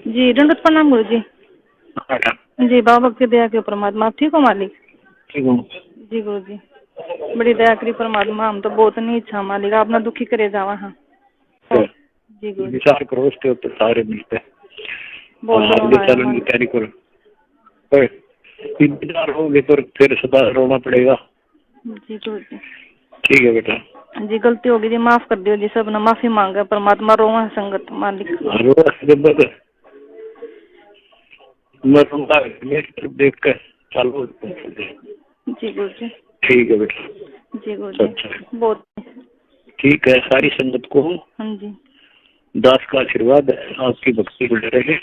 जी दंडवत प्रणाम गुरु जी। जी बाबा भक्ति दया के परमात्मा। आप ठीक हो मालिक? ठीक हूँ जी गुरु जी, बड़ी दया करी परमात्मा। हम तो बहुत नहीं इच्छा मालिक, आप ना दुखी करे जावा। हाँ जी गुरु जी, विचार करो उसके ऊपर सारे मिलते हैं। बहुत आगे चलने की तैयारी करो। इंतजार होगे तो फिर सदा रोना पड़ेगा। जी गुरु जी। ठीक है बेटा। जी गलती होगी जी, माफ कर दियो जी, सब ना माफी मांगे परमात्मा। रोवा संगत मालिक। मैं देख कर चलो। जी गुरु जी। ठीक है बेटा। जी गुरु जी। बहुत ठीक है। सारी संगत को हाँ जी दास का आशीर्वाद है, आपकी भक्ति बढ़ रहे,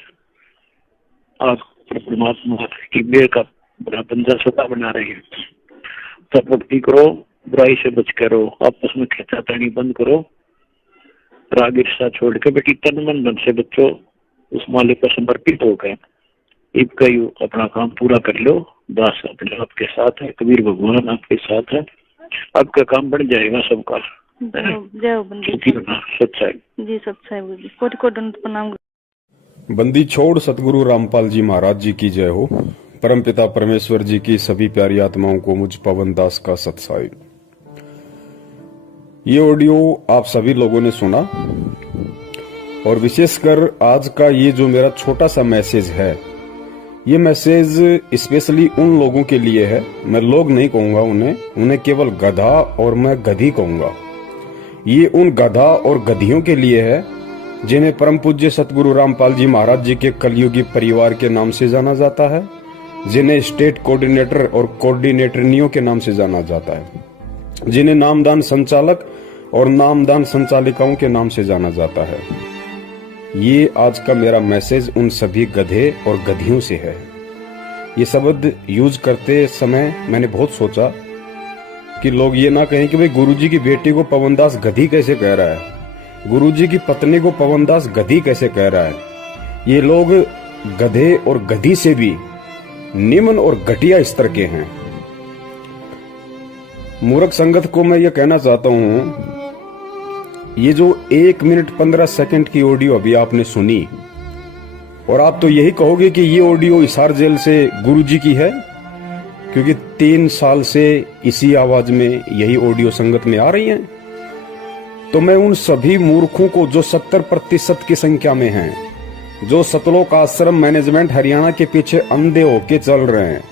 आप परमात्मा की मेहर का बड़ा बंदा सदा बना रहे हैं। सब भक्ति करो, बुराई से बच करो, आपस में खींचातानी बंद करो, राग ईर्ष्या छोड़ के बेटी तन मन धन से बच्चों उस मालिक को समर्पित होकर ईब का अपना काम पूरा कर लो। दास अपने आपके साथ है, कबीर भगवान आपके साथ है, आपका काम बढ़ जाएगा सबका। जय बंदी सच्चाई। जी सच्चाई गुरु जी। कोटि कोटि दंड प्रणाम। बंदी छोड़ सतगुरु रामपाल जी महाराज जी की जय हो। परमपिता परमेश्वर जी की सभी प्यारी आत्माओं को मुझ पवन दास का सत्साई। ये ऑडियो आप सभी लोगों ने सुना और विशेषकर आज का ये जो मेरा छोटा सा मैसेज है, ये मैसेज स्पेशली उन लोगों के लिए है। मैं लोग नहीं कहूंगा उन्हें केवल गधा और मैं गधी कहूंगा। ये उन गधा और गधियों के लिए है जिन्हें परम पूज्य सतगुरु रामपाल जी महाराज जी के कलयुगी परिवार के नाम से जाना जाता है, जिन्हें स्टेट कोऑर्डिनेटर और कोऑर्डिनेटरनियों के नाम से जाना जाता है, जिन्हें नामदान संचालक और नामदान संचालिकाओं के नाम से जाना जाता है। ये आज का मेरा मैसेज उन सभी गधे और गधियों से है। ये शब्द यूज करते समय मैंने बहुत सोचा कि लोग ये ना कहें कि भाई गुरुजी की बेटी को पवनदास गधी कैसे कह रहा है, गुरुजी की पत्नी को पवनदास गधी कैसे कह रहा है। ये लोग गधे और गधी से भी निम्न और घटिया स्तर के हैं। मूर्ख संगत को मैं ये कहना चाहता हूं, ये जो 1 मिनट 15 सेकंड की ऑडियो अभी आपने सुनी और आप तो यही कहोगे कि ये ऑडियो हिसार जेल से गुरुजी की है, क्योंकि 3 साल से इसी आवाज में यही ऑडियो संगत में आ रही है। तो मैं उन सभी मूर्खों को जो 70% की संख्या में हैं, जो सतलोक आश्रम मैनेजमेंट हरियाणा के पीछे अंधे होके चल रहे हैं,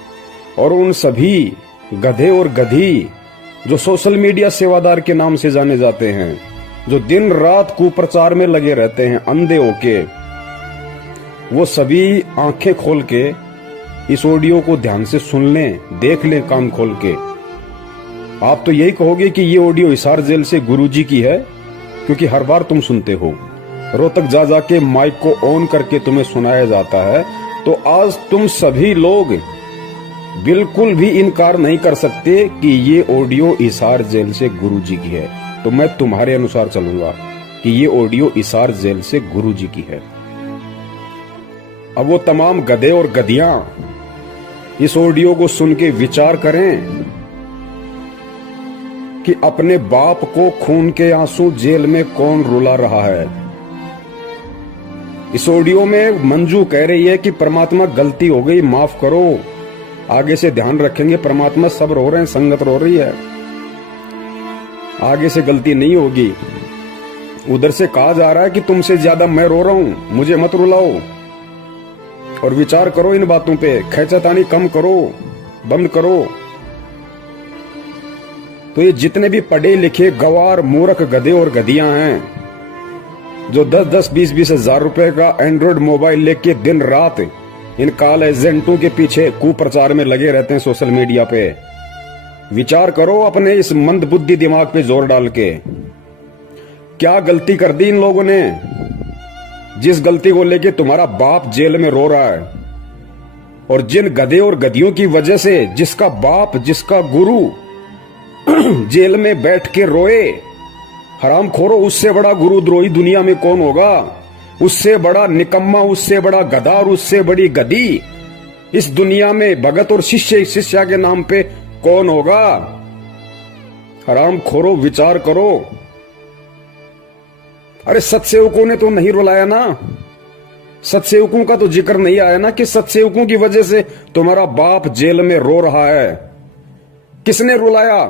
और उन सभी गधे और गधी जो सोशल मीडिया सेवादार के नाम से जाने जाते हैं, जो दिन रात कुप्रचार में लगे रहते हैं अंधे होके, वो सभी आंखें खोल के इस ऑडियो को ध्यान से सुन लें, देख लें कान खोल के। आप तो यही कहोगे कि ये ऑडियो हिसार जेल से गुरुजी की है, क्योंकि हर बार तुम सुनते हो, रोहतक जा जाके माइक को ऑन करके तुम्हें सुनाया जाता है। तो आज तुम सभी लोग बिल्कुल भी इनकार नहीं कर सकते कि ये ऑडियो हिसार जेल से गुरुजी की है। तो मैं तुम्हारे अनुसार चलूंगा कि ये ऑडियो हिसार जेल से गुरुजी की है। अब वो तमाम गधे और गधियां इस ऑडियो को सुन के विचार करें कि अपने बाप को खून के आंसू जेल में कौन रुला रहा है। इस ऑडियो में मंजू कह रही है कि परमात्मा गलती हो गई, माफ करो, आगे से ध्यान रखेंगे। परमात्मा सब रो रहे हैं, संगत रो रही है, आगे से गलती नहीं होगी। उधर से कहा जा रहा है कि तुमसे ज्यादा मैं रो रहा हूं, मुझे मत रुलाओ। और विचार करो इन बातों पे, खैचतानी कम करो, बंद करो। तो ये जितने भी पढ़े लिखे गवार मूर्ख गधे और गधियां हैं, जो 10-10, 20-20 हजार रुपए का एंड्रॉइड मोबाइल लेके दिन रात इन काल एजेंटों के पीछे कुप्रचार में लगे रहते हैं सोशल मीडिया पे, विचार करो अपने इस मंद बुद्धि दिमाग पे जोर डाल के, क्या गलती कर दी इन लोगों ने, जिस गलती को लेके तुम्हारा बाप जेल में रो रहा है। और जिन गधे और गधियों की वजह से जिसका बाप, जिसका गुरु जेल में बैठ के रोए, हराम खोरो, उससे बड़ा गुरुद्रोही दुनिया में कौन होगा, उससे बड़ा निकम्मा, उससे बड़ा गधा और उससे बड़ी गधी इस दुनिया में भगत और शिष्या के नाम पे कौन होगा। हराम खोरो, विचार करो। अरे सत्सेवकों ने तो नहीं रुलाया ना, सत्सेवकों का तो जिक्र नहीं आया ना कि सत्सेवकों की वजह से तुम्हारा बाप जेल में रो रहा है। किसने रुलाया?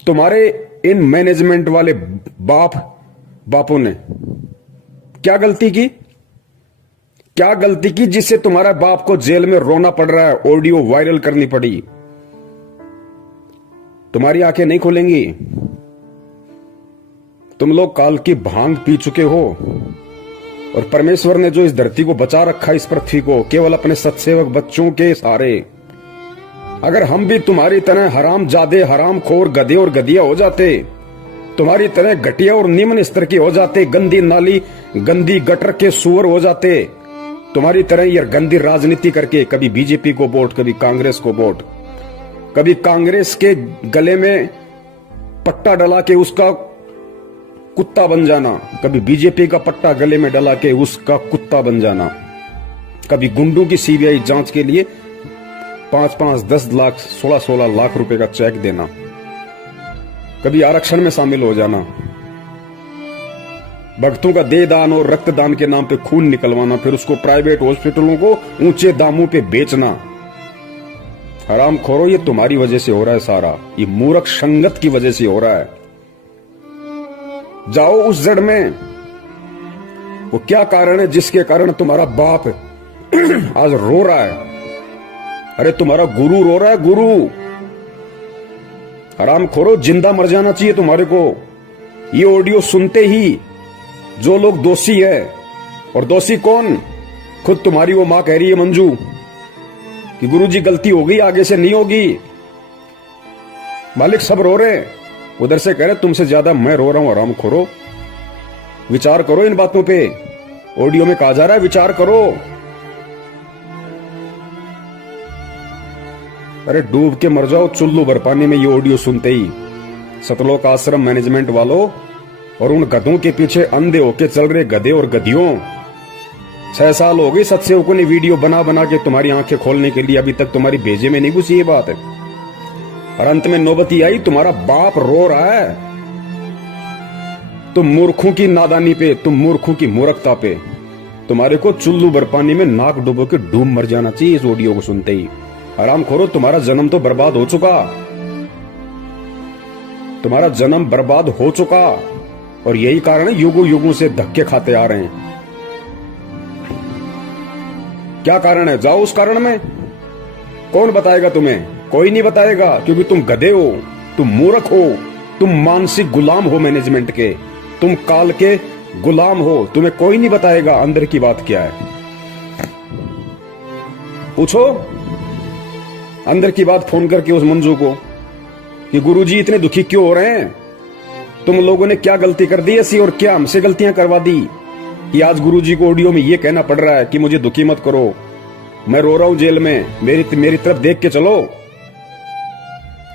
तुम्हारे इन मैनेजमेंट वाले बापों ने। क्या गलती की? क्या गलती की जिससे तुम्हारा बाप को जेल में रोना पड़ रहा है, ऑडियो वायरल करनी पड़ी? तुम्हारी आंखें नहीं खुलेंगी। तुम लोग काल की भांग पी चुके हो और परमेश्वर ने जो इस धरती को बचा रखा, इस पृथ्वी को, केवल अपने सत्सेवक बच्चों के सहारे। अगर हम भी तुम्हारी तरह हरामजादे, हरामखोर, गधे और गधिया हो जाते, तुम्हारी तरह घटिया और निम्न स्तर के हो जाते, गंदी नाली, गंदी गटर के सुअर हो जाते, तुम्हारी तरह ये गंदी राजनीति करके कभी बीजेपी को वोट, कभी कांग्रेस को वोट, कभी कांग्रेस के गले में पट्टा डला के उसका कुत्ता बन जाना, कभी बीजेपी का पट्टा गले में डला के उसका कुत्ता बन जाना, कभी गुंडों की सीबीआई जांच के लिए 5-5, 10 लाख, 16-16 लाख रुपए का चेक देना, कभी आरक्षण में शामिल हो जाना, भक्तों का देह दान और रक्तदान के नाम पे खून निकलवाना, फिर उसको प्राइवेट हॉस्पिटलों को ऊंचे दामों पे बेचना। हरामखोरो, ये तुम्हारी वजह से हो रहा है सारा। ये मूर्ख संगत की वजह से हो रहा है। जाओ उस जड़ में, वो क्या कारण है जिसके कारण तुम्हारा बाप आज रो रहा है? अरे तुम्हारा गुरु रो रहा है, गुरु। हरामखोरो, जिंदा मर जाना चाहिए तुम्हारे को। ये ऑडियो सुनते ही जो लोग दोषी है, और दोषी कौन? खुद तुम्हारी वो मां कह रही है, मंजू, कि गुरुजी गलती हो गई, आगे से नहीं होगी। मालिक सब रो रहे हैं, उधर से कह रहे तुमसे ज्यादा मैं रो रहा हूं। हरामखोरो, विचार करो इन बातों पे। ऑडियो में कहा जा रहा है विचार करो। अरे डूब के मर जाओ चुल्लू भर पानी में ये ऑडियो सुनते ही। सतलोक आश्रम मैनेजमेंट वालों और उन गधों के पीछे अंधे होके चल रहे गधे और गधियों, 6 साल हो गए सत्सेवकों ने वीडियो बना बना के तुम्हारी आंखें खोलने के लिए, अभी तक तुम्हारी भेजे में नहीं घुसी ये बात है। और अंत में नौबती आई, तुम्हारा बाप रो रहा है। तुम मूर्खों की नादानी पे, तुम मूर्खों की मूर्खता पे, तुम्हारे को चुल्लू भर पानी में नाक डुबो के डूब मर जाना चाहिए इस ऑडियो को सुनते ही। हरामखोरो, तुम्हारा जन्म तो बर्बाद हो चुका, तुम्हारा जन्म बर्बाद हो चुका। और यही कारण है युगों युगों से धक्के खाते आ रहे हैं। क्या कारण है? जाओ उस कारण में। कौन बताएगा तुम्हें? कोई नहीं बताएगा, क्योंकि तुम गधे हो, तुम मूर्ख हो, तुम मानसिक गुलाम हो मैनेजमेंट के, तुम काल के गुलाम हो। तुम्हें कोई नहीं बताएगा अंदर की बात क्या है। पूछो अंदर की बात फोन करके उस मंजू को कि गुरुजी इतने दुखी क्यों हो रहे हैं? तुम लोगों ने क्या गलती कर दी ऐसी, और क्या हमसे गलतियां करवा दी कि आज गुरुजी को ऑडियो में ये कहना पड़ रहा है कि मुझे दुखी मत करो, मैं रो रहा हूं जेल में, मेरी तरफ देख के चलो।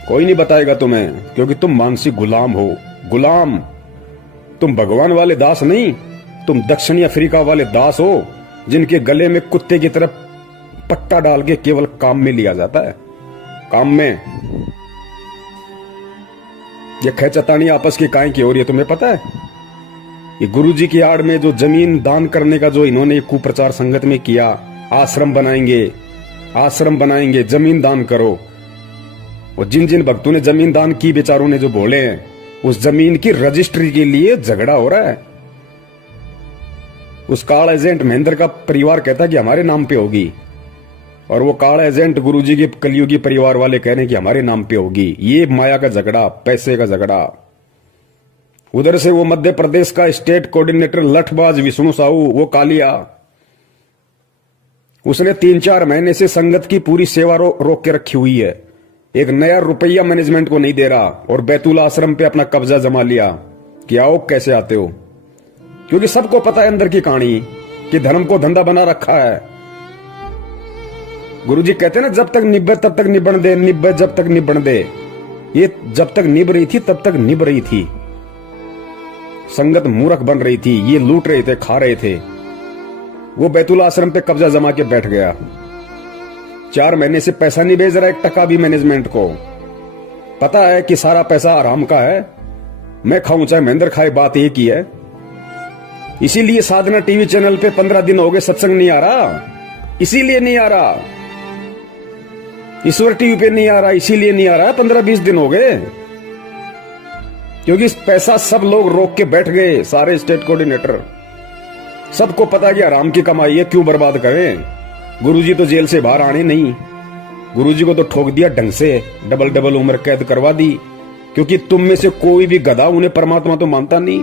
कोई नहीं बताएगा तुम्हें, क्योंकि तुम मानसिक गुलाम हो। गुलाम, तुम भगवान वाले दास नहीं, तुम दक्षिणी अफ्रीका वाले दास हो, जिनके गले में कुत्ते की तरफ पट्टा डाल के केवल काम में लिया जाता है। काम में ये खेचतानी आपस की काहे की हो रही है तुम्हें पता है? ये गुरुजी की आड़ में जो जमीन दान करने का जो इन्होंने कुप्रचार संगत में किया, आश्रम बनाएंगे, जमीन दान करो। और जिन जिन भक्तों ने जमीन दान की, बेचारों ने जो बोले हैं, उस जमीन की रजिस्ट्री के लिए झगड़ा हो रहा है। उस काल एजेंट महेंद्र का परिवार कहता है कि हमारे नाम पे होगी, और वो काल एजेंट गुरुजी के कलयुगी परिवार वाले कह रहे हैं कि हमारे नाम पे होगी। ये माया का झगड़ा, पैसे का झगड़ा। उधर से वो मध्य प्रदेश का स्टेट कोऑर्डिनेटर लठबाज विष्णु साहू, वो कालिया, उसने 3-4 महीने से संगत की पूरी सेवा रोक के रखी हुई है। एक नया रुपया मैनेजमेंट को नहीं दे रहा, और बैतूल आश्रम पे अपना कब्जा जमा लिया कि आओ कैसे आते हो। क्योंकि सबको पता है अंदर की कहानी कि धर्म को धंधा बना रखा है। गुरुजी कहते हैं ना, जब तक निब्बे तब तक निबण दे, निब्बे जब तक निबण दे। ये जब तक निभ रही थी तब तक निभ रही थी। संगत मूर्ख बन रही थी, ये लूट रहे थे, खा रहे थे। वो बैतूल आश्रम पे कब्जा जमा के बैठ गया। 4 महीने से पैसा नहीं भेज रहा, 1 टका भी मैनेजमेंट को। पता है कि सारा पैसा आराम का है, मैं खाऊं चाहे महेंद्र खाए, बात एक ही है। इसीलिए साधना टीवी चैनल पे 15 दिन हो गए सत्संग नहीं आ रहा, इसीलिए नहीं आ रहा। ईश्वर टीवी पे नहीं आ रहा, इसीलिए नहीं आ रहा। 15-20 दिन हो गए, क्योंकि पैसा सब लोग रोक के बैठ गए, सारे स्टेट कोऑर्डिनेटर। सबको पता है कि आराम की कमाई है, क्यों बर्बाद करें। गुरुजी तो जेल से बाहर आने नहीं, गुरुजी को तो ठोक दिया ढंग से, डबल उम्र कैद करवा दी। क्योंकि तुम में से कोई भी गधा उन्हें परमात्मा तो मानता नहीं,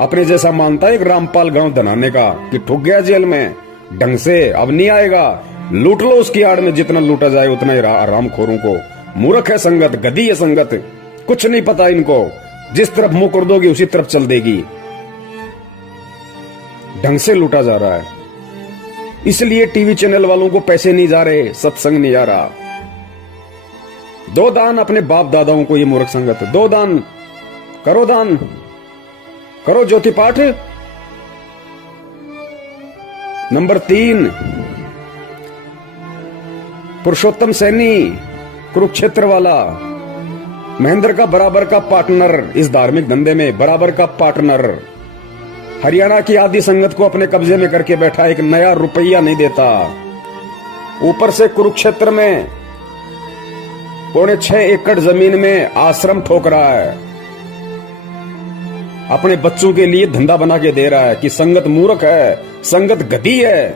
अपने जैसा मानता है एक रामपाल गांव धनाने का, कि ठुक गया जेल में ढंग से, अब नहीं आएगा। लूट लो उसकी आड़ में, जितना लूटा जाए उतना ही आरामखोरों को। मूर्ख है संगत, गधी है संगत, कुछ नहीं पता इनको। जिस तरफ मुंह कर दोगे उसी तरफ चल देगी। ढंग से लूटा जा रहा है, इसलिए टीवी चैनल वालों को पैसे नहीं जा रहे, सत्संग नहीं आ रहा। दो दान अपने बाप दादाओं को, ये मूर्ख संगत। दो दान करो, दान करो, ज्योति पाठ। नंबर 3, पुरुषोत्तम सैनी कुरुक्षेत्र वाला, महेंद्र का बराबर का पार्टनर इस धार्मिक धंधे में, बराबर का पार्टनर। हरियाणा की आदि संगत को अपने कब्जे में करके बैठा, एक नया रुपया नहीं देता। ऊपर से कुरुक्षेत्र में 6.25 एकड़ जमीन में आश्रम ठोक रहा है, अपने बच्चों के लिए धंधा बना के दे रहा है। कि संगत मूर्ख है, संगत गधी है,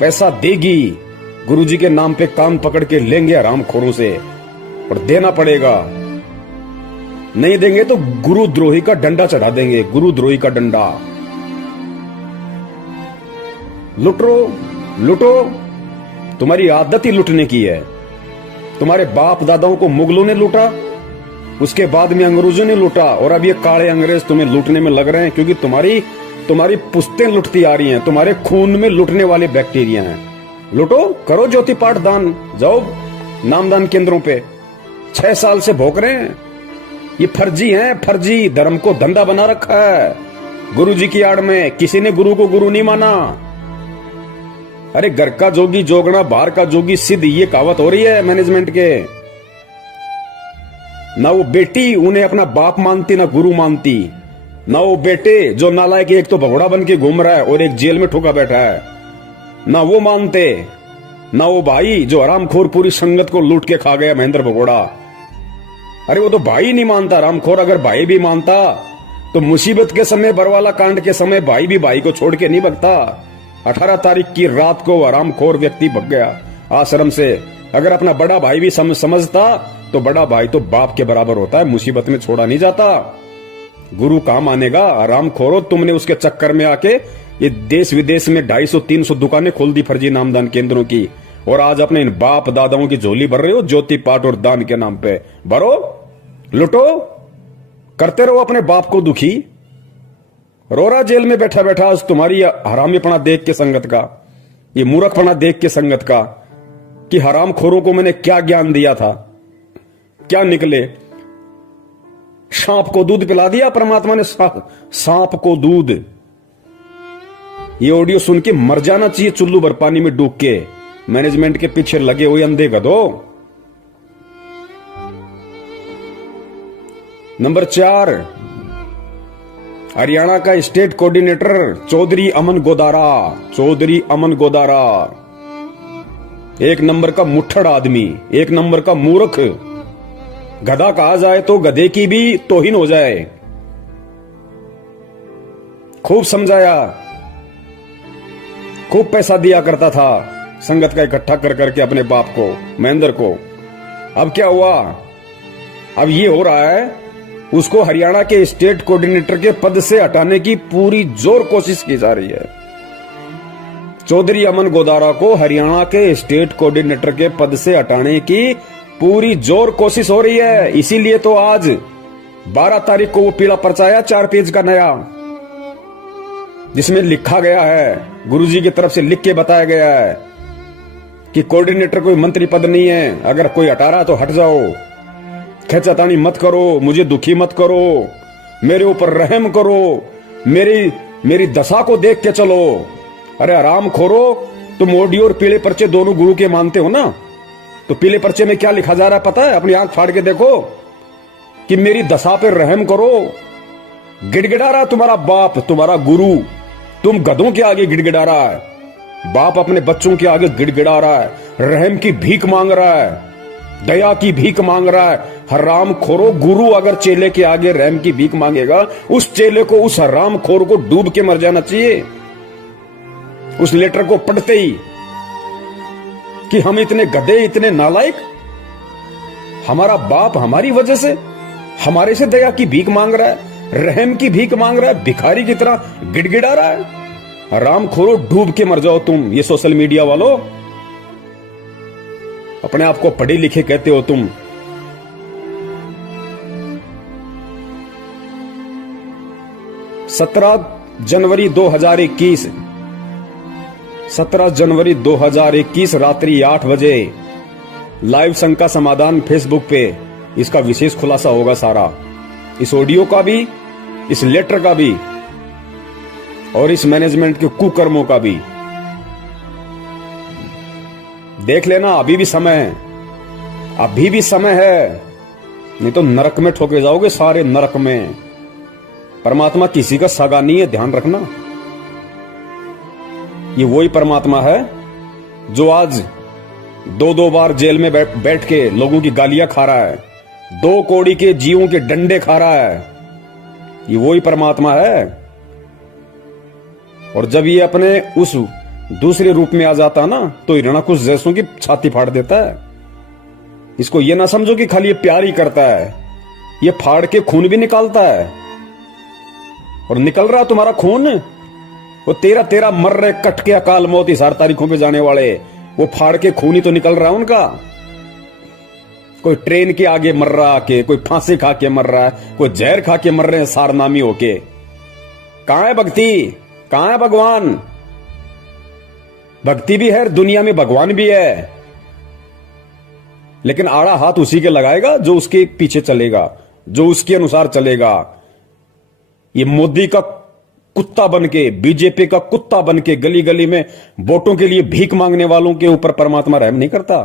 पैसा देगी, गुरुजी के नाम पे कान पकड़ के लेंगे हरामखोरों से, और देना पड़ेगा। नहीं देंगे तो गुरुद्रोही का डंडा चढ़ा देंगे, गुरुद्रोही का डंडा। लुटो लुटो, तुम्हारी आदत ही लुटने की है। तुम्हारे बाप दादाओं को मुगलों ने लूटा, उसके बाद में अंग्रेजों ने लूटा, और अब ये काले अंग्रेज तुम्हें लूटने में लग रहे हैं, क्योंकि तुम्हारी पुश्तें लुटती आ रही हैं, तुम्हारे खून में लुटने वाले बैक्टीरिया हैं। लुटो, करो ज्योति पाठ दान, जाओ नामदान केंद्रों पे। 6 साल से भोग रहे हैं, ये फर्जी हैं, फर्जी। धर्म को धंधा बना रखा है गुरुजी की आड़ में। किसी ने गुरु को गुरु नहीं माना। अरे घर का जोगी जोगना, बाहर का जोगी सिद्ध, ये कहावत हो रही है मैनेजमेंट के। ना वो बेटी उन्हें अपना बाप मानती, ना गुरु मानती। ना वो बेटे जो नालायक, एक तो भगोड़ा बन के घूम रहा है और एक जेल में ठोका बैठा है, ना वो मानते। ना वो भाई जो हरामखोर पूरी संगत को लूट के खा गया, महेंद्र भगोड़ा। अरे वो तो भाई नहीं मानता, हरामखोर। अगर भाई भी मानता तो मुसीबत के समय, बरवाला कांड के समय, भाई भी भाई को छोड़ के नहीं भगता। 18 तारीख की रात को हरामखोर व्यक्ति भग गया आश्रम से। अगर अपना बड़ा भाई भी समझता तो बड़ा भाई तो बाप के बराबर होता है, मुसीबत में छोड़ा नहीं जाता। गुरु कहां मानेगा? हरामखोरो, तुमने उसके चक्कर में आके ये देश विदेश में 250-300 दुकानें खोल दी फर्जी नामदान केंद्रों की, और आज अपने इन बाप दादाओं की झोली भर रहे हो ज्योति पाठ और दान के नाम पे। भरो, लुटो, करते रहो अपने बाप को दुखी। रोरा जेल में बैठा बैठा आज तुम्हारी हरामीपना देख के संगत का, ये मूर्खपना देख के संगत का, कि हरामखोरों को मैंने क्या ज्ञान दिया था, क्या निकले। सांप को दूध पिला दिया परमात्मा ने, सांप को दूध। ये ऑडियो सुन के मर जाना चाहिए चुल्लू भर पानी में डूब के, मैनेजमेंट के पीछे लगे हुए अंधे गधो। नंबर 4, हरियाणा का स्टेट कोऑर्डिनेटर चौधरी अमन गोदारा। चौधरी अमन गोदारा एक नंबर का मुट्ठड़ आदमी, एक नंबर का मूर्ख। गधा कहा जाए तो गधे की भी तौहीन हो जाए। खूब समझाया, खूब पैसा दिया करता था संगत का इकट्ठा कर करके अपने बाप को, महेंद्र को। अब क्या हुआ? अब ये हो रहा है, उसको हरियाणा के स्टेट कोऑर्डिनेटर के पद से हटाने की पूरी जोर कोशिश की जा रही है। चौधरी अमन गोदारा को हरियाणा के स्टेट कोऑर्डिनेटर के पद से हटाने की पूरी जोर कोशिश हो रही है। इसीलिए तो आज 12 तारीख को वो पीला पर्चा आया 4 पेज का नया, जिसमें लिखा गया है, गुरुजी की तरफ से लिख के बताया गया है कि कोऑर्डिनेटर कोई मंत्री पद नहीं है, अगर कोई हटा रहा तो हट जाओ, खेचातानी मत करो, मुझे दुखी मत करो, मेरे ऊपर रहम करो, मेरी दशा को देख के चलो। अरे आराम खोरो, तुम ऑडियो और पीले पर्चे दोनों गुरु के मानते हो ना, तो पीले पर्चे में क्या लिखा जा रहा है पता है? अपनी आंख फाड़ के देखो कि मेरी दशा पे रहम करो, गिड़गिड़ा रहा तुम्हारा बाप, तुम्हारा गुरु, तुम गधों के आगे गिड़गिड़ा रहा है। बाप अपने बच्चों के आगे गिड़गिड़ा रहा है, रहम की भीख मांग रहा है, दया की भीख मांग रहा है। हराम खोरो, गुरु अगर चेले के आगे रहम की भीख मांगेगा, उस चेले को, उस हराम खोर को डूब के मर जाना चाहिए उस लेटर को पढ़ते ही, कि हम इतने गधे, इतने नालायक। हमारा बाप हमारी वजह से, हमारे से दया की भीख मांग रहा है, रहम की भीख मांग रहा है, भिखारी की तरह गिड़गिड़ा रहा है। हराम खोरो, डूब के मर जाओ तुम। ये सोशल मीडिया वालों, अपने आप को पढ़े लिखे कहते हो तुम। जनवरी 2021 17 जनवरी 2021 रात्रि 8 बजे लाइव संघ का समाधान फेसबुक पे इसका विशेष खुलासा होगा सारा, इस ऑडियो का भी, इस लेटर का भी और इस मैनेजमेंट के कुकर्मों का भी। देख लेना, अभी भी समय है, अभी भी समय है, नहीं तो नरक में ठोके जाओगे, सारे नरक में। परमात्मा किसी का सगा नहीं है, ध्यान रखना। ये वही परमात्मा है जो आज 2-2 बार जेल में बैठ के लोगों की गालियां खा रहा है, 2 कौड़ी के जीवों के डंडे खा रहा है। ये वही परमात्मा है। और जब ये अपने उस दूसरे रूप में आ जाता ना, तो हिरणाकुश जैसों की छाती फाड़ देता है। इसको ये ना समझो कि खाली ये प्यार ही करता है, ये फाड़ के खून भी निकालता है। और निकल रहा तुम्हारा खून, वो 13 मर रहे, कट के अकाल मौत इस 8 तारीखों पे जाने वाले, वो फाड़ के खून ही तो निकल रहा है उनका। कोई ट्रेन के आगे मर रहा के, कोई फांसी खा के मर रहा है, कोई जहर खा के मर रहे हैं सारनामी होके। कहां है भक्ति, कहां है भगवान? भक्ति भी है, दुनिया में भगवान भी है, लेकिन आड़ा हाथ उसी के लगाएगा जो उसके पीछे चलेगा, जो उसके अनुसार चलेगा। ये मोदी का कुत्ता बनके, बीजेपी का कुत्ता बनके गली गली में वोटों के लिए भीख मांगने वालों के ऊपर परमात्मा रहम नहीं करता।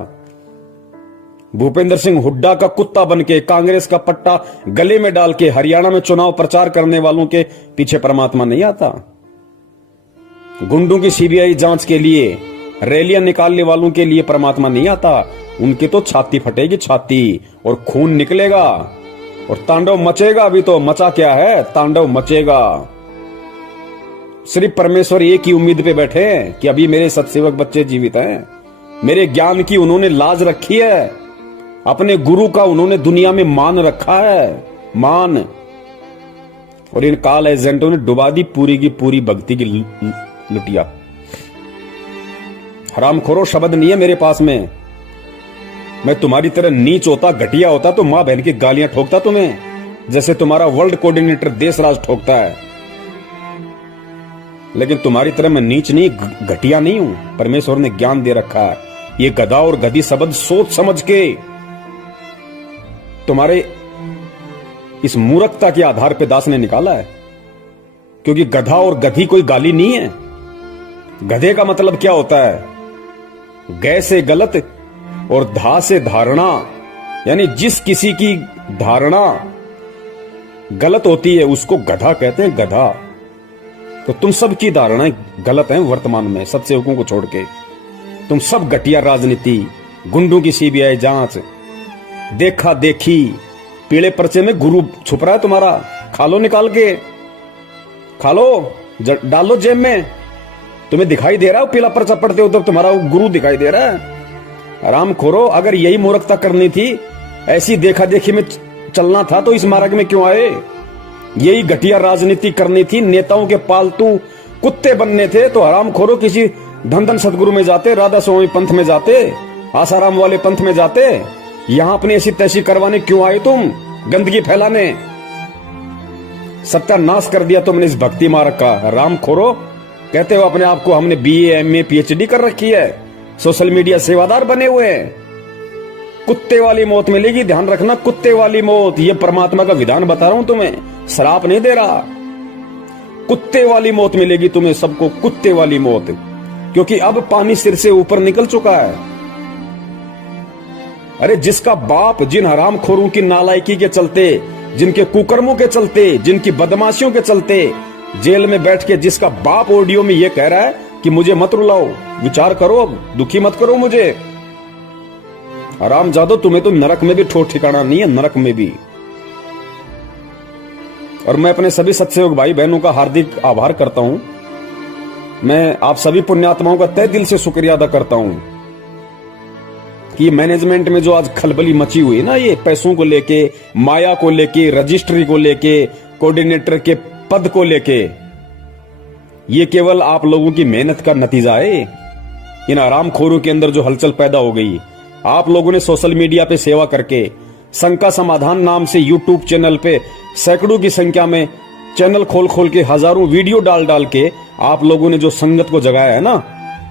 भूपेंद्र सिंह हुड्डा का कुत्ता बनके, कांग्रेस का पट्टा गले में डाल के हरियाणा में चुनाव प्रचार करने वालों के पीछे परमात्मा नहीं आता। गुंडों की सीबीआई जांच के लिए रैलियां निकालने वालों के लिए परमात्मा नहीं आता। उनकी तो छाती फटेगी, छाती, और खून निकलेगा और तांडव मचेगा। अभी तो मचा क्या है, तांडव मचेगा। सिर्फ परमेश्वर एक ही उम्मीद पे बैठे हैं कि अभी मेरे सत्सेवक बच्चे जीवित हैं, मेरे ज्ञान की उन्होंने लाज रखी है, अपने गुरु का उन्होंने दुनिया में मान रखा है, मान। और इन काल एजेंटों ने डुबा दी पूरी की पूरी भक्ति की लुटिया। हरामखोरो शब्द नहीं है मेरे पास में। मैं तुम्हारी तरह नीच होता, घटिया होता तो मां बहन की गालियां ठोकता तुम्हें, जैसे तुम्हारा वर्ल्ड कोऑर्डिनेटर देशराज ठोकता है। लेकिन तुम्हारी तरह मैं नीच नहीं, घटिया नहीं हूं। परमेश्वर ने ज्ञान दे रखा है। ये गधा और गधी शब्द सोच समझ के तुम्हारे इस मूर्खता के आधार पे दास ने निकाला है, क्योंकि गधा और गधी कोई गाली नहीं है। गधे का मतलब क्या होता है? गै से गलत और धा से धारणा, यानी जिस किसी की धारणा गलत होती है उसको गधा कहते हैं, गधा। तो तुम सब की धारणाएं गलत हैं वर्तमान में, सत्सेवकों को छोड़ के। तुम सब घटिया राजनीति, गुंडों की सीबीआई जांच, देखा देखी, पीले पर्चे में गुरु छुप रहा है तुम्हारा। खा लो, निकाल के खा लो, डाल लो जेब में। तुम्हें दिखाई दे रहा है पीला पर्चा पढ़ते हो तो तुम्हारा गुरु दिखाई दे रहा है। आराम खोरो, अगर यही मूर्खता करनी थी, ऐसी देखा देखी में चलना था तो इस मार्ग में क्यों आए? यही घटिया राजनीति करनी थी, नेताओं के पालतू कुत्ते बनने थे तो हराम खोरो किसी धन सदगुरु में जाते, राधा स्वामी पंथ में जाते, आसाराम वाले पंथ में जाते। यहां अपनी ऐसी तैसी करवाने क्यों आए तुम? गंदगी फैलाने। सत्यानाश कर दिया तुमने इस भक्ति मार्ग का। राम खोरो, कहते हो अपने आप को हमने BA MA PhD कर रखी है, सोशल मीडिया सेवादार बने हुए हैं। कुत्ते वाली मौत मिलेगी, ध्यान रखना, कुत्ते वाली मौत। ये परमात्मा का विधान बता रहा हूं तुम्हें, श्राप नहीं दे रहा। कुत्ते वाली मौत मिलेगी तुम्हें सबको, कुत्ते वाली मौत, क्योंकि अब पानी सिर से ऊपर निकल चुका है। अरे जिसका बाप जिन हरामखोरों की नालायकी के चलते जिनके कुकर्मों के चलते, जिनकी बदमाशियों के चलते जेल में बैठ के जिसका बाप ऑडियो में ये कह रहा है कि मुझे मत रुलाओ, विचार करो, अब दुखी मत करो मुझे। आराम जादो, तुम्हें तो नरक में भी ठोर ठिकाना नहीं है, नरक में भी। और मैं अपने सभी सत्सयोग भाई बहनों का हार्दिक आभार करता हूं। मैं आप सभी पुण्यात्माओं का तहे दिल से शुक्रिया अदा करता हूं कि मैनेजमेंट में जो आज खलबली मची हुई है ना, ये पैसों को लेके, माया को लेके, रजिस्ट्री को लेके, कोऑर्डिनेटर के पद को लेके, ये केवल आप लोगों की मेहनत का नतीजा है। इन आरामखोरों के अंदर जो हलचल पैदा हो गई, आप लोगों ने सोशल मीडिया पे सेवा करके, शंका समाधान नाम से यूट्यूब चैनल पे सैकड़ों की संख्या में चैनल खोल खोल के, हजारों वीडियो डाल डाल के आप लोगों ने जो संगत को जगाया है ना,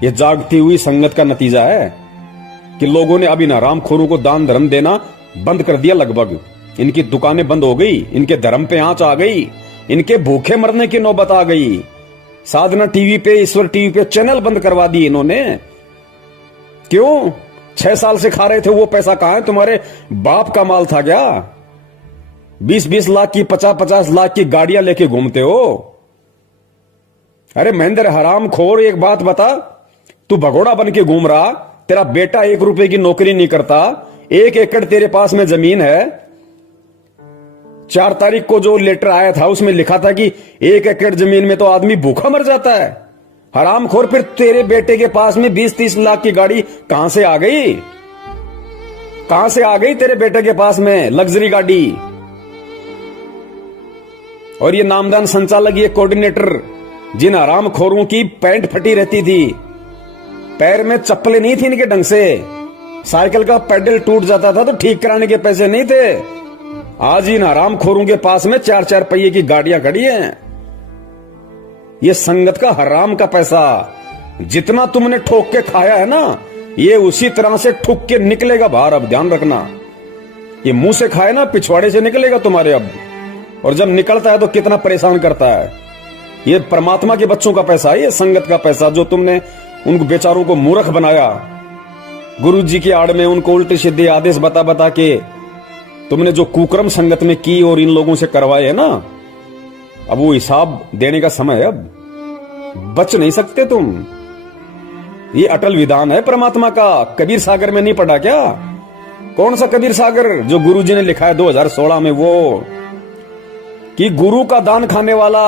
ये जागती हुई संगत का नतीजा है कि लोगों ने अब इन आरामखोरों को दान धर्म देना बंद कर दिया। लगभग इनकी दुकानें बंद हो गई, इनके धर्म पे आंच आ गई, इनके भूखे मरने की नौबत आ गई। साधना टीवी पे, ईश्वर टीवी पे चैनल बंद करवा दिए इन्होंने। क्यों? 6 साल से खा रहे थे, वो पैसा कहां है? तुम्हारे बाप का माल था क्या? 20-20 लाख की, 50-50 लाख की गाड़ियां लेके घूमते हो। अरे महेंद्र हरामखोर, एक बात बता, तू भगोड़ा बन के घूम रहा, तेरा बेटा 1 रुपए की नौकरी नहीं करता, 1 एकड़ तेरे पास में जमीन है। 4 तारीख को जो लेटर आया था उसमें लिखा था कि 1 एकड़ जमीन में तो आदमी भूखा मर जाता है। हरामखोर, फिर तेरे बेटे के पास में 20-30 लाख की गाड़ी कहां से आ गई? कहां से आ गई तेरे बेटे के पास में लग्जरी गाड़ी? और ये नामदान संचालक, ये कोऑर्डिनेटर, जिन हरामखोरों की पैंट फटी रहती थी, पैर में चप्पलें नहीं थी इनके ढंग से, साइकिल का पैडल टूट जाता था तो ठीक कराने के पैसे नहीं थे। आज इन हरामखोरों के पास में 4-4 पहिए की गाड़ियां खड़ी हैं। ये संगत का हराम का पैसा, जितना तुमने ठोक के खाया है ना, ये उसी तरह से ठुक के निकलेगा बाहर। अब ध्यान रखना, ये मुंह से खाए ना, पिछवाड़े से निकलेगा तुम्हारे अब। और जब निकलता है तो कितना परेशान करता है। ये परमात्मा के बच्चों का पैसा है, ये संगत का पैसा, जो तुमने उनको बेचारों को मूर्ख बनाया। गुरु जी की आड़ में उनको उल्टे सीधे आदेश बता बता के तुमने जो कुकर्म संगत में की और इन लोगों से करवाए है ना, अब वो हिसाब देने का समय है। अब बच नहीं सकते तुम। ये अटल विधान है परमात्मा का। कबीर सागर में नहीं पढ़ा क्या? कौन सा कबीर सागर जो गुरु जी ने लिखा है 2016 में, वो कि गुरु का दान खाने वाला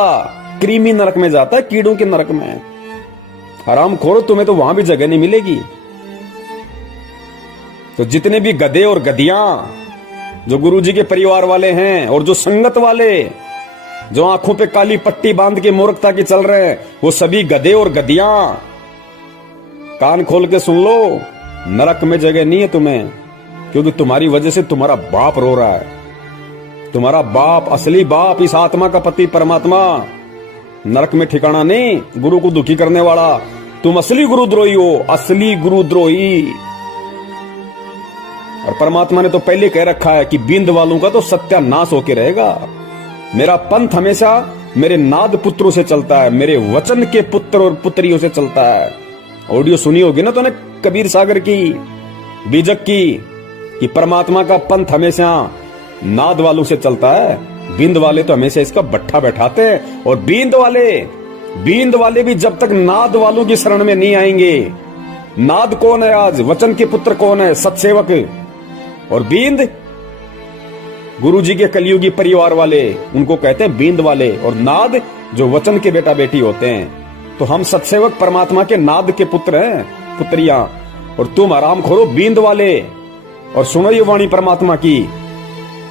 कृमि नरक में जाता है, कीड़ों के नरक में। हरामखोरो, तुम्हें तो वहां भी जगह नहीं मिलेगी। तो जितने भी गधे और गधियां जो गुरु जी के परिवार वाले हैं और जो संगत वाले जो आंखों पे काली पट्टी बांध के मूर्खता की चल रहे हैं, वो सभी गधे और गधियां कान खोल के सुन लो, नरक में जगह नहीं है तुम्हें। क्योंकि तुम्हारी वजह से तुम्हारा बाप रो रहा है। तुम्हारा बाप, असली बाप, इस आत्मा का पति परमात्मा, नरक में ठिकाना नहीं। गुरु को दुखी करने वाला तुम असली गुरुद्रोही हो, असली गुरुद्रोही। और परमात्मा ने तो पहले कह रखा है कि बिंद वालों का तो सत्यानाश होके रहेगा। मेरा पंथ हमेशा मेरे नाद पुत्रों से चलता है, मेरे वचन के पुत्र और पुत्रियों से चलता है। ऑडियो सुनी होगी ना तूने कबीर सागर की, बीजक की, कि परमात्मा का पंथ हमेशा नाद वालों से चलता है। बिंद वाले तो हमेशा इसका बट्ठा बैठाते हैं। और बींद वाले भी जब तक नाद वालों की शरण में नहीं आएंगे। नाद कौन है आज? वचन के पुत्र कौन है? सत्सेवक। और बींद गुरु जी के कलियुगी परिवार वाले, उनको कहते हैं बींद वाले। और नाद जो वचन के बेटा बेटी होते हैं। तो हम सत्सेवक परमात्मा के नाद के पुत्र हैं, पुत्रियां। और तुम आरामखोरो बींद वाले। और सुनो ये वाणी परमात्मा की,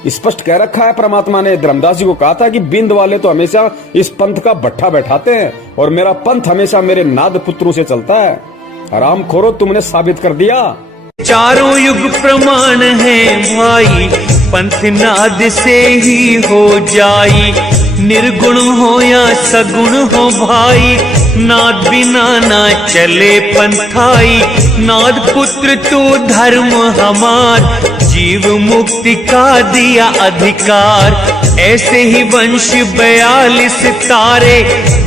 स्पष्ट कह रखा है परमात्मा ने। धर्मदास जी को कहा था कि बिंद वाले तो हमेशा इस पंथ का भट्ठा बैठाते हैं और मेरा पंथ हमेशा मेरे नाद पुत्रों से चलता है। हरामखोरो, तुमने साबित कर दिया। चारों युग प्रमाण है भाई, पंथ नाद से ही हो जाई। निर्गुण हो या सगुण हो भाई, नाद बिना ना चले पंथाई। नाद पुत्र तो धर्म हमार, जीव मुक्ति का दिया अधिकार। ऐसे ही वंश 42 तारे,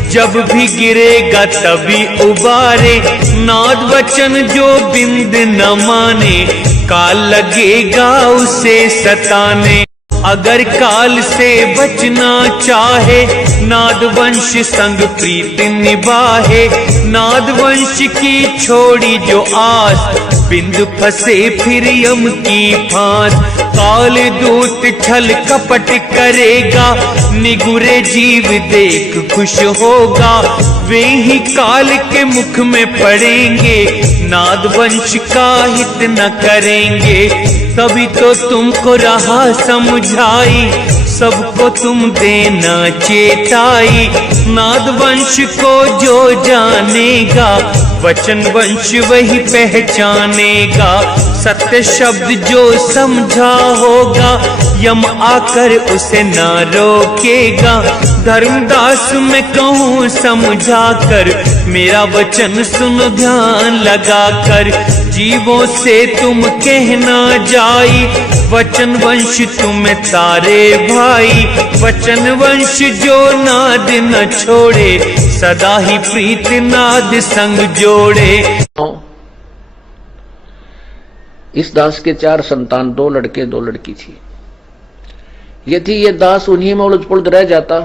जब भी गिरेगा तभी उबारे। नाद वचन जो बिंद न माने, काल लगेगा उसे सताने। अगर काल से बचना चाहे, नादवंश संग प्रीत निभाहे। नादवंश की छोड़ी जो आस, बिंद फंसे फिर यम की फांस। काल दूत छल कपट करेगा, निगुरे जीव देख खुश होगा। वे ही काल के मुख में पड़ेंगे, नादवंश का हित न करेंगे। तभी तो तुमको रहा समझाई, सबको तुम देना चेताई। नादवंश को जो जानेगा, वचन वंश वही पहचानेगा। सत्य शब्द जो समझा होगा, यम आकर उसे न रोकेगा। धर्मदास मैं कहूँ समझा कर, मेरा वचन सुनो ध्यान लगा कर। जीवों से तुम कहना जाई, वचन वंश तुम्हें तारे भाई। वचन वंश जो नाद न छोड़े, सदा ही प्रीत नाद संग जोड़े। इस दास के 4 संतान, 2 लड़के 2 लड़की थी। यदि ये दास उन्हीं में उलझ पुलझ रह जाता,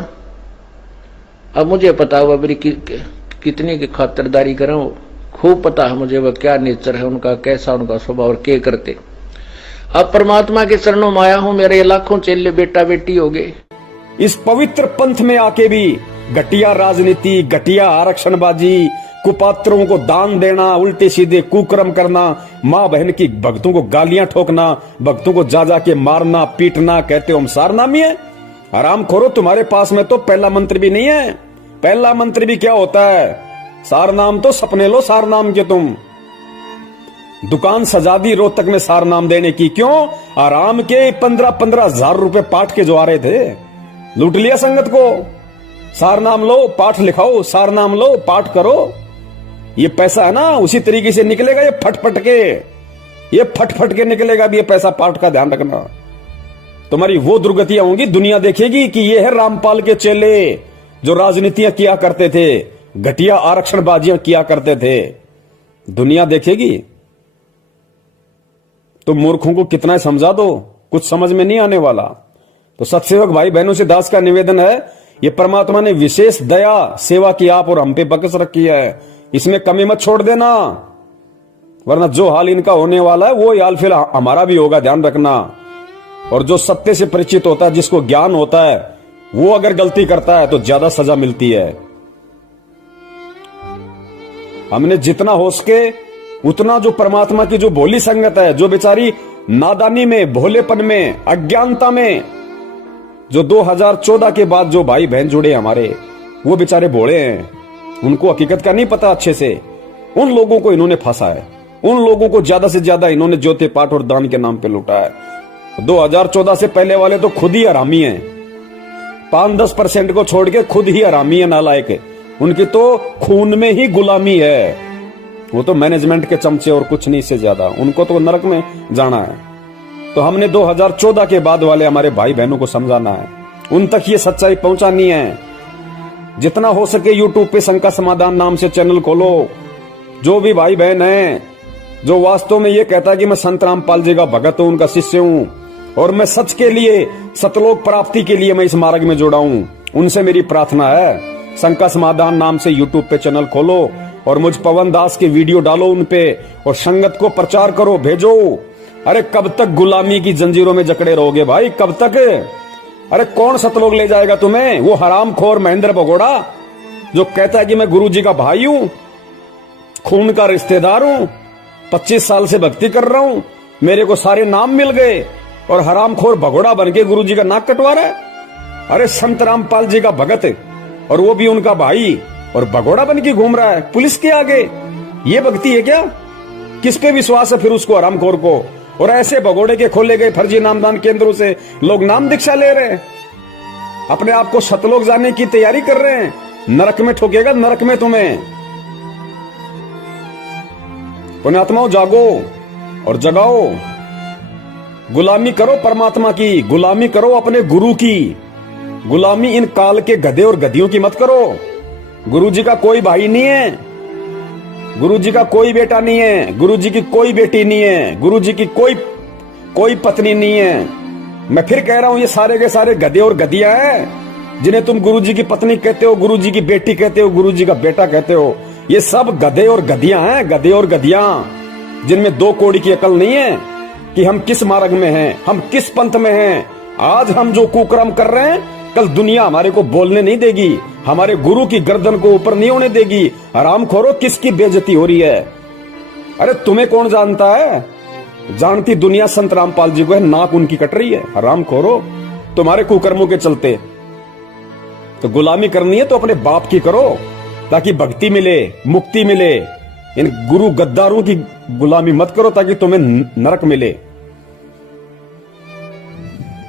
अब मुझे पता हुआ मेरी कितनी की खातिरदारी करूं, खूब पता है मुझे वह क्या नेचर है उनका, कैसा उनका स्वभाव और क्या करते। अब परमात्मा के चरणों में आया हूं, मेरे लाखों चेले बेटा बेटी हो गए। इस पवित्र पंथ में आके भी घटिया राजनीति, घटिया आरक्षणबाजी, कुपात्रों को दान देना, उल्टे सीधे कुकर्म करना, माँ बहन की भक्तों को गालियां ठोकना, भक्तों को जा जा के मारना पीटना, कहते हो हम सारनामी है। आराम खोरो, तुम्हारे पास में तो पहला मंत्र भी नहीं है। पहला मंत्र भी क्या होता है? सारनाम तो सपने लो सारनाम के तुम। दुकान सजा दी रोहतक में सारनाम देने की, क्यों? आराम के 15-15 हजार रुपए पाठ के जो आ रहे थे, लूट लिया संगत को। सारनाम लो, पाठ लिखाओ, सारनाम लो, पाठ करो। ये पैसा है ना, उसी तरीके से निकलेगा, ये फटफट के निकलेगा भी ये पैसा। पाठ का ध्यान रखना, तुम्हारी वो दुर्गतियां होंगी, दुनिया देखेगी कि ये है रामपाल के चेले जो राजनीतियां किया करते थे, घटिया आरक्षणबाजियां किया करते थे। दुनिया देखेगी। तो मूर्खों को कितना समझा दो, कुछ समझ में नहीं आने वाला। तो सत्सेवक भाई बहनों से दास का निवेदन है, ये परमात्मा ने विशेष दया सेवा की आप और हम पे बकस रखी है, इसमें कमी मत छोड़ देना, वरना जो हाल इनका होने वाला है वो हाल फिर हमारा भी होगा, ध्यान रखना। और जो सत्य से परिचित होता है, जिसको ज्ञान होता है, वो अगर गलती करता है तो ज्यादा सजा मिलती है। हमने जितना हो सके उतना जो परमात्मा की जो भोली संगत है, जो बेचारी नादानी में, भोलेपन में, अज्ञानता में, जो 2014 के बाद जो भाई बहन जुड़े हमारे, वो बेचारे भोले हैं, उनको हकीकत का नहीं पता अच्छे से। उन लोगों को इन्होंने फंसा है, उन लोगों को ज्यादा से ज्यादा इन्होंने ज्योति पाठ और दान के नाम पे लूटा है। 2014 से पहले वाले तो खुद ही हरामी हैं, 5-10% को छोड़ के खुद ही हरामी है, नालायक। उनकी तो खून में ही गुलामी है, वो तो मैनेजमेंट के चमचे और कुछ नहीं, इससे ज्यादा उनको तो नरक में जाना है। तो हमने 2014 के बाद वाले हमारे भाई बहनों को समझाना है, उन तक ये सच्चाई पहुंचानी है। जितना हो सके यूट्यूब पे शंका समाधान नाम से चैनल खोलो। जो भी भाई बहन है जो वास्तव में ये कहता है कि मैं संत रामपाल जी का भगत हूं, उनका शिष्य हूं, और मैं सच के लिए, सतलोक प्राप्ति के लिए मैं इस मार्ग में जुड़ा हूं, उनसे मेरी प्रार्थना है, शंका समाधान नाम से यूट्यूब पे चैनल खोलो और मुझ पवन दास के वीडियो डालो उन पे, और संगत को प्रचार करो, भेजो। अरे कब तक गुलामी की जंजीरों में जकड़े रहोगे भाई, कब तक? अरे कौन सतलोक ले जाएगा तुम्हें? वो हरामखोर महेंद्र भगोड़ा जो कहता है कि मैं गुरु जी का भाई हूं, खून का रिश्तेदार हूं, 25 साल से भक्ति कर रहा हूं, मेरे को सारे नाम मिल गए, और हरामखोर भगोड़ा बन के गुरु जी का नाक कटवा रहा है। अरे संत रामपाल जी का भगत, और वो भी उनका भाई, और भगोड़ा बन के घूम रहा है पुलिस के आगे। ये भक्ति है क्या? किस पे विश्वास है फिर उसको, हरामखोर को? और ऐसे भगोड़े के खोले गए फर्जी नामदान केंद्रों से लोग नाम दीक्षा ले रहे हैं, अपने आप को सतलोक जाने की तैयारी कर रहे हैं। नरक में ठोकेगा, नरक में तुम्हें। पुण्यात्माओं, जागो और जगाओ, गुलामी करो परमात्मा की, गुलामी करो अपने गुरु की, गुलामी इन काल के गधे और गधियों की मत करो। गुरु जी का कोई भाई नहीं है, गुरु जी का कोई बेटा नहीं है, गुरु जी की कोई बेटी नहीं है, गुरु जी की कोई पत्नी नहीं है। मैं फिर कह रहा हूं ये सारे के सारे गधे और गधियां हैं, जिन्हें तुम गुरुजी की पत्नी कहते हो, गुरुजी की बेटी कहते हो, गुरुजी का बेटा कहते हो। ये सब गधे और गधियां हैं, गधे और गधियां, जिनमें दो कौड़ी की अकल नहीं है कि हम किस मार्ग में हैं, हम किस पंथ में हैं। आज हम जो कुकर्म कर रहे हैं, कल दुनिया हमारे को बोलने नहीं देगी, हमारे गुरु की गर्दन को ऊपर नहीं होने देगी। हरामखोरो, किसकी बेइज्जती हो रही है? अरे तुम्हें कौन जानता है? जानती दुनिया संत रामपाल जी को है, नाक उनकी कट रही है। हरामखोरो, तुम्हारे कुकर्मों के चलते। तो गुलामी करनी है तो अपने बाप की करो, ताकि भक्ति मिले, मुक्ति मिले। इन गुरु गद्दारों की गुलामी मत करो, ताकि तुम्हें नरक मिले।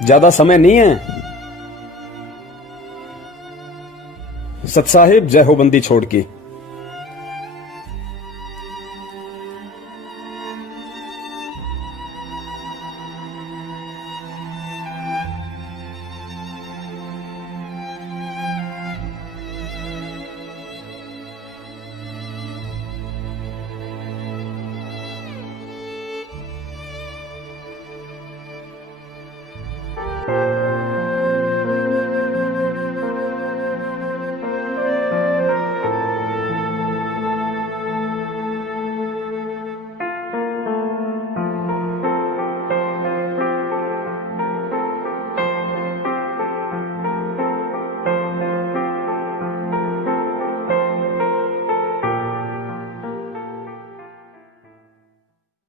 ज्यादा समय नहीं है। सत साहिब, जय हो बंदी छोड़ की।